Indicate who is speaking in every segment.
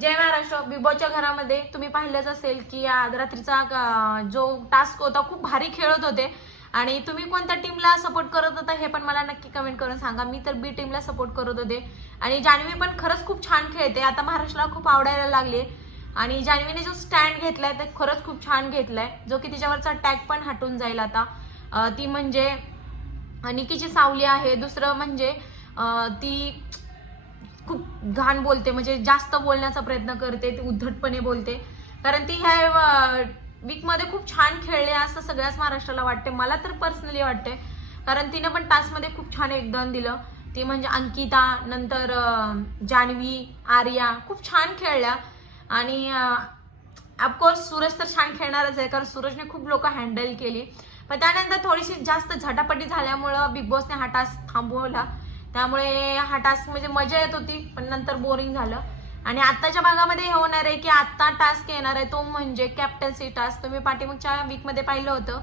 Speaker 1: जय महाराष्ट्र. बिबोच्या घरामध्ये तुम्ही पाहिलंच असेल की आज रात्रीचा जो टास्क होता खूप भारी खेळत होते. आणि तुम्ही कोणत्या टीमला सपोर्ट करत होता हे पण मला नक्की कमेंट करून सांगा. मी तर बी टीमला सपोर्ट करत होते. आणि जान्हवी पण खरंच खूप छान खेळते. आता महाराष्ट्राला खूप आवडायला लागली. आणि जान्हवीने जो स्टँड घेतलाय ते खरंच खूप छान घेतलाय. जो की तिच्यावरचा टॅग पण हटून जाईल आता. ती म्हणजे निकीची सावली आहे. दुसरं म्हणजे ती खूप घाण बोलते म्हणजे जास्त बोलण्याचा प्रयत्न करते ती उद्धटपणे बोलते. कारण ती ह्या वीकमध्ये खूप छान खेळले असं सगळ्याच महाराष्ट्राला वाटते. मला तर पर्सनली वाटते. कारण तिनं पण टास्कमध्ये खूप छान योगदान दिलं. ती म्हणजे अंकिता नंतर जान्हवी आर्या खूप छान खेळल्या. आणि ऑफकोर्स सूरज तर छान खेळणारच आहे कारण सूरजने खूप लोक हँडल केली. पण त्यानंतर थोडीशी जास्त झटापटी झाल्यामुळं बिग बॉसने हा टास्क थांबवला. त्यामुळे हा टास्क म्हणजे मजा येत होती पण नंतर बोरिंग झालं. आणि आत्ताच्या भागामध्ये हे होणार आहे की आत्ता टास्क येणार आहे तो म्हणजे कॅप्टन्सी टास्क तुम्ही पाठीमागच्या वीकमध्ये पाहिलं होतं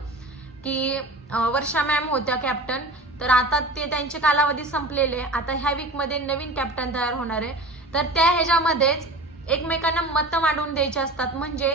Speaker 1: की वर्षा मॅम होत्या कॅप्टन तर आता ते त्यांचे कालावधी संपलेले. आता ह्या वीकमध्ये नवीन कॅप्टन तयार होणार आहे. तर त्या ह्याच्यामध्येच एकमेकांना मतं मांडून द्यायचे असतात. म्हणजे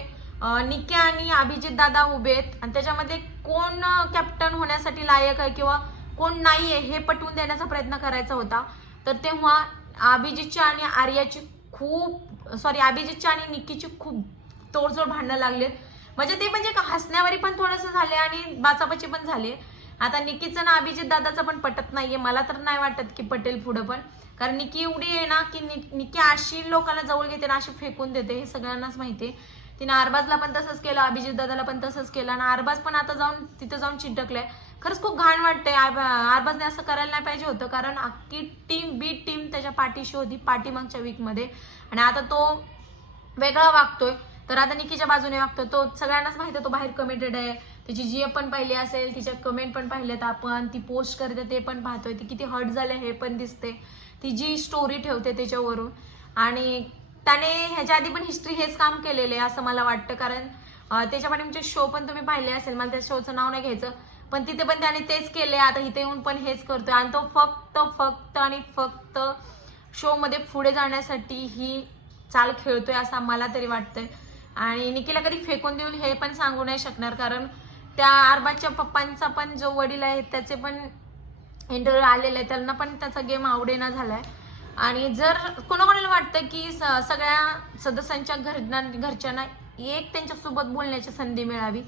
Speaker 1: निक्या आणि अभिजित दादा उभे आहेत. आणि त्याच्यामध्ये कोण कॅप्टन होण्यासाठी लायक आहे किंवा कोण नाही आहे हे पटवून देण्याचा प्रयत्न करायचा होता. तर तेव्हा अभिजितच्या आणि आर्याची खूप सॉरी अभिजितच्या आणि निक्कीची खूप तोडजोड भांडणं लागले. म्हणजे ते म्हणजे का हसण्यावरी पण थोडंसं झाले आणि बाचाबाची पण झाले. आता निकीचं ना अभिजित दादाचं पण पटत नाहीये. मला तर नाही वाटत की पटेल पुढं पण. कारण निकी एवढी आहे ना की नि- निकी अशी लोकांना जवळ घेते ना अशी फेकून देते हे सगळ्यांनाच माहिती आहे तिने अरबाजला पण तसंच केलं अभिजित दादाला पण तसंच केलं आणि अरबाज पण आता जाऊन तिथं जाऊन चिटकलाय खरंच खूप घाण वाटतंय. आब- अरबाजने असं करायला नाही पाहिजे होतं कारण अख्खी टीम बी टीम त्याच्या पाठीशी होती पाठीमागच्या वीकमध्ये आणि आता तो वेगळा वागतोय. तर आता निकीच्या बाजूने वागतोय. तो सगळ्यांनाच माहिती आहे तो बाहेर कमिटेड आहे. तिची जी पण पाहिली असेल तिच्या कमेंट पण पाहिलेत आपण. ती पोस्ट करते ते पण पाहतोय. ती किती हर्ट झाले हे पण दिसते. ती जी स्टोरी ठेवते त्याच्यावरून. आणि त्याने ह्याच्या आधी पण हिस्ट्री हेच काम केलेलं आहे असं मला वाटतं. कारण त्याच्यामध्ये त्याच्या पाठीमागचे शो पण तुम्ही पाहिले असेल. मला त्या शोचं नाव नाही घ्यायचं. पण तिथे पण त्याने तेच केले आता इथे येऊन पण हेच करतोय. आणि तो फक्त फक्त आणि फक्त शोमध्ये पुढे जाण्यासाठी ही चाल खेळतोय असं मला तरी वाटतंय. आणि निकीला कधी फेकून देऊन हे पण सांगू नाही शकणार. कारण त्या अरबाजच्या पप्पांचा पण जो वडील आहे त्याचे पण इंटरव्ह्यू आलेले आहे त्यांना पण त्याचा गेम आवडेना झाला आहे आणि जर कोणाकोणाला वाटतं की स- सगळ्या सदस्यांच्या घरना घरच्यांना एक त्यांच्यासोबत बोलण्याची संधी मिळावी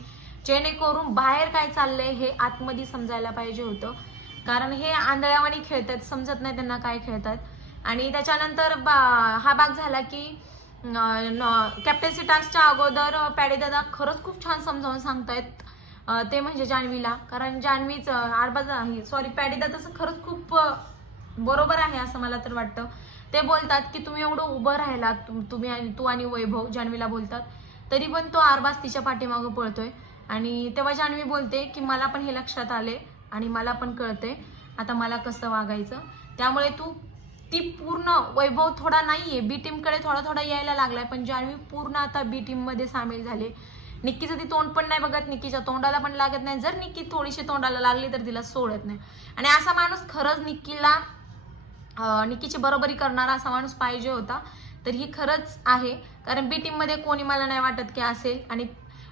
Speaker 1: जेणेकरून बाहेर काय चाललंय हे आतमध्ये समजायला पाहिजे होतं. कारण हे आंधळ्यावानी खेळतात समजत नाही त्यांना काय खेळतात आणि त्याच्यानंतर बा हा भाग झाला की कॅप्टन्सी टास्कच्या अगोदर पॅडे दादा खरंच खूप छान समजावून सांगतायत ते म्हणजे जान्हवीला. कारण जान्हवीच आरबाज आहे सॉरी पॅडी दादाचं खरंच खूप बरोबर आहे असं मला तर वाटतं. ते बोलतात की तुम्ही एवढं उभं राहिलात तुम्ही आणि तू आणि वैभव जान्हवीला बोलतात. तरी पण तो आरबाज तिच्या पाठीमागं पळतोय. आणि तेव्हा जान्हवी बोलते की मला पण हे लक्षात आले आणि मला पण कळते आता मला कसं वागायचं? त्यामुळे तू ती पूर्ण वैभव थोडा नाही आहे बी टीमकडे थोडा थोडा यायला लागलाय. पण जान्हवी पूर्ण आता बी टीममध्ये सामील झाले. निक्कीचं ती तोंड पण नाही बघत. निक्कीच्या तोंडाला पण लागत नाही. जर निक्की थोडीशी तोंडाला लागली तर तिला सोडत नाही. आणि असा माणूस खरंच निक्कीला निकीची बरोबरी करणारा असा माणूस पाहिजे होता. तर ही खरंच आहे. कारण बी टीममध्ये कोणी मला नाही वाटत की असेल. आणि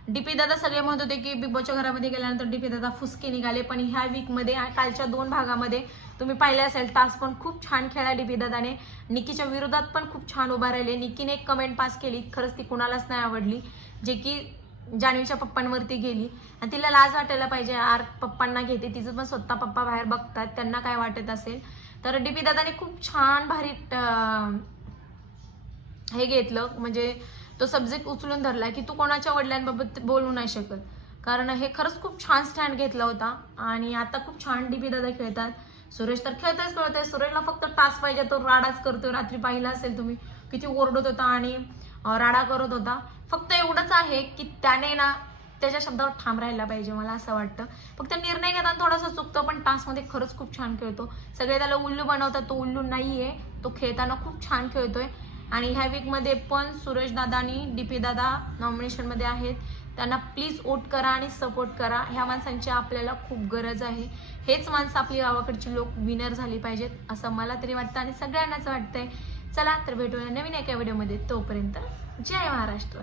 Speaker 1: डीपी दादा सगळे म्हणत होते की बिग बॉसच्या घरामध्ये गेल्यानंतर डीपी दादा फुसके निघाले. पण ह्या वीकमध्ये कालच्या दोन भागामध्ये तुम्ही पाहिले असेल टास्क पण खूप छान खेळला डीपी दादाने. निकीच्या विरोधात पण खूप छान उभा राहिले. निकीने एक कमेंट पास केली. खरंच ती कुणालाच नाही आवडली. जे की जान्हवीच्या पप्पांवरती गेली. आणि तिला लाज वाटायला पाहिजे आर पप्पांना घेते. तिचं पण स्वतः पप्पा बाहेर बघतात. त्यांना काय वाटत असेल? तर डी पी दादाने खूप छान भारी हे घेतलं. म्हणजे तो सब्जेक्ट उचलून धरला की तू कोणाच्या वडिलांबाबत बोलू नाही शकत. कारण हे खरंच खूप छान स्टँड घेतला होता. आणि आता खूप छान डी पी दादा खेळतात. सुरेश तर खेळतोयच खेळतोय. सुरेशला फक्त टास पाहिजे तो राडाच करतोय. रात्री पाहिला असेल तुम्ही किती ओरडत होता आणि राडा करत होता. फक्त एवढंच आहे की त्याने ना त्याच्या शब्दावर ठाम राहायला पाहिजे मला असं वाटतं. फक्त निर्णय घेताना थोडासा चुकतो पण टास्कमध्ये खरंच खूप छान खेळतो. सगळे त्याला उल्लू बनवतात तो उल्लू नाही आहे तो खेळताना खूप छान खेळतोय. आणि ह्या वीकमध्ये पण सुरेश दादा आणि डीपी दादा नॉमिनेशनमध्ये आहेत. त्यांना प्लीज वोट करा आणि सपोर्ट करा. ह्या माणसांची आपल्याला खूप गरज आहे. हेच माणसं आपली गावाकडची लोक विनर झाली पाहिजेत असं मला तरी वाटतं आणि सगळ्यांनाच वाटतंय. चला तर भेटूया नवीन एका व्हिडिओमध्ये तोपर्यंत जय महाराष्ट्र.